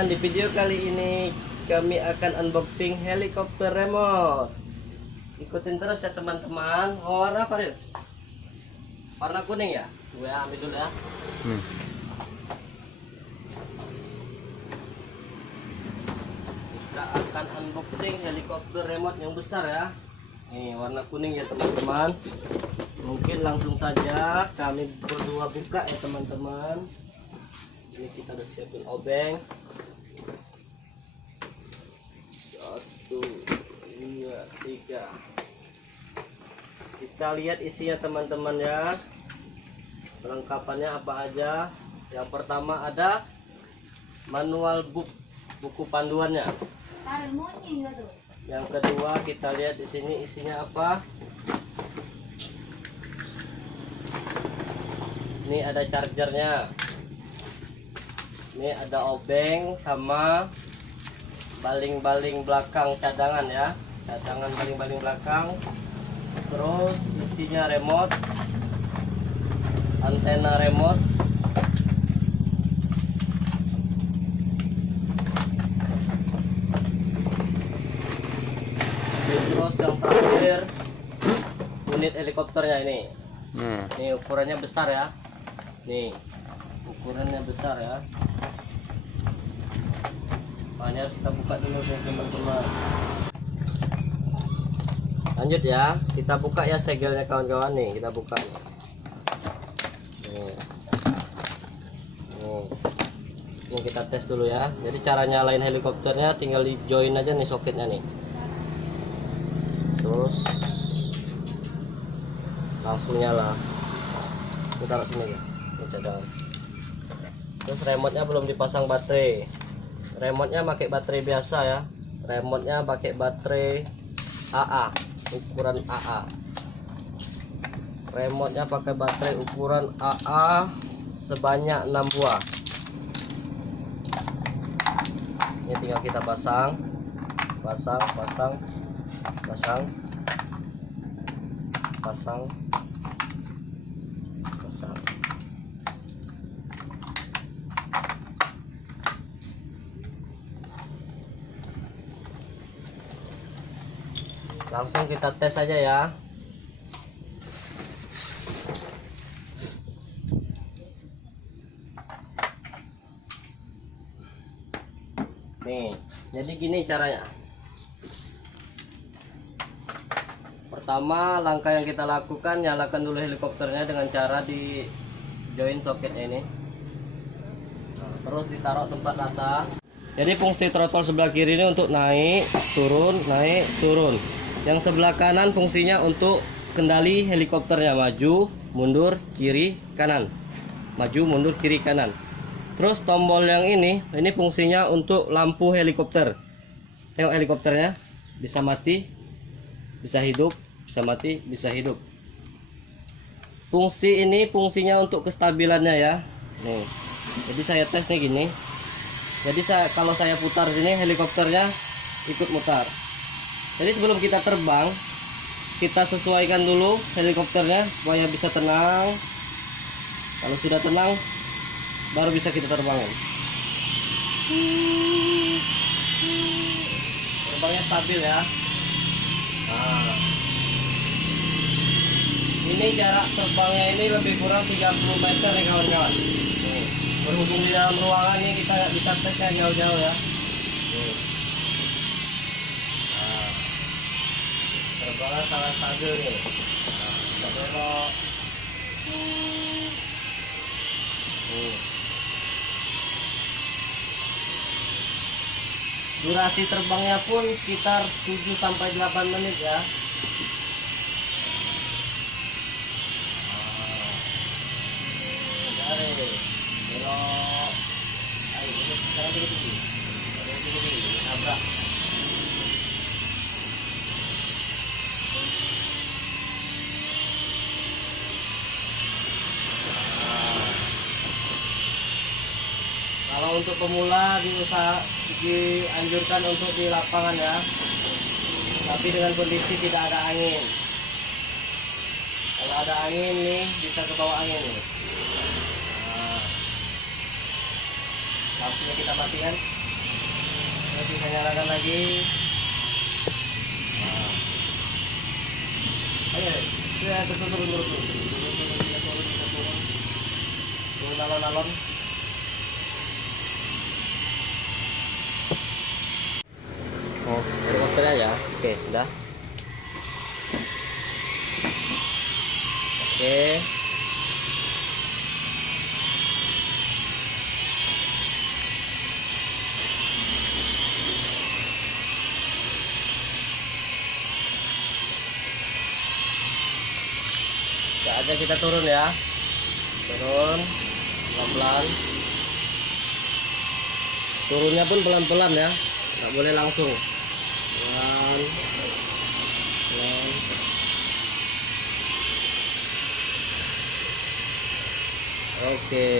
teman-teman, di video kali ini kami akan unboxing helikopter remote. Ikutin terus ya teman-teman. Oh, warna apa Ril? Warna kuning ya? Gue ambil dulu ya. Kita akan unboxing helikopter remote yang besar ya. Nih warna kuning ya teman-teman. Mungkin langsung saja kami berdua buka ya teman-teman. Ini kita udah siapin obeng. 1, 2, 3. Kita lihat isinya teman-teman ya. Perlengkapannya apa aja? Yang pertama ada manual book, buku panduannya. Yang kedua kita lihat di sini isinya apa? Ini ada chargernya. Ini ada obeng sama baling-baling belakang cadangan ya. Cadangan baling-baling belakang. Terus isinya remote, antena remote. Terus yang terakhir unit helikopternya ini. Ini ukurannya besar ya. Nih ukurannya besar ya. Makanya kita buka dulu teman-teman. Lanjut ya, kita buka ya segelnya kawan-kawan nih, kita buka. Nih. Ini kita tes dulu ya. Jadi cara nyalain helikopternya tinggal di join aja nih soketnya nih. Terus langsung nyala. Kita taruh sini ya. Ini cadangan. Terus remote-nya belum dipasang baterai. Remote-nya pakai baterai biasa ya. Remote-nya pakai baterai AA, ukuran AA. Remote-nya pakai baterai ukuran AA sebanyak 6 buah. Ini tinggal kita pasang. Pasang. Langsung kita tes aja ya. Nih, jadi gini caranya. Pertama, langkah yang kita lakukan, nyalakan dulu helikopternya dengan cara di join soket ini. Nah, terus ditaruh tempat rata. Jadi fungsi throttle sebelah kiri ini untuk naik, turun. Yang sebelah kanan fungsinya untuk kendali helikopternya, maju, mundur, kiri, kanan. Maju, mundur, kiri, kanan. Terus tombol yang ini fungsinya untuk lampu helikopter. Tengok helikopternya, bisa mati, bisa hidup, bisa mati, bisa hidup. Fungsi ini fungsinya untuk kestabilannya ya. Nih. Jadi saya tes nih gini. Jadi kalau saya putar sini helikopternya ikut mutar. Jadi sebelum kita terbang, kita sesuaikan dulu helikopternya supaya bisa tenang. Kalau sudah tenang, baru bisa kita terbangin. Terbangnya stabil ya. Nah, ini jarak terbangnya ini lebih kurang 30 meter nih kawan-kawan. Berhubung di dalam ruangan ini kita bisa tes yang jauh-jauh ya. Terbangnya sangat stabil nih. Kita belok. Durasi terbangnya pun sekitar 7-8 menit ya. Belok. Ayo, sekarang tinggi. Nabrak. Kalau untuk pemula dianjurkan untuk di lapangan ya, tapi dengan kondisi tidak ada angin. Kalau ada angin nih bisa ke bawah angin nih. Nah, lampunya kita matikan. Kita nyalakan lagi. Nah. Ayo, ya turun. Turun alon-alon. Oh, helikopternya ya. Oke, udah. Oke. Ya aja kita turun ya. Turun pelan-pelan. Turunnya pun pelan-pelan ya. Nggak boleh langsung. Pelan. Pelan. Oke.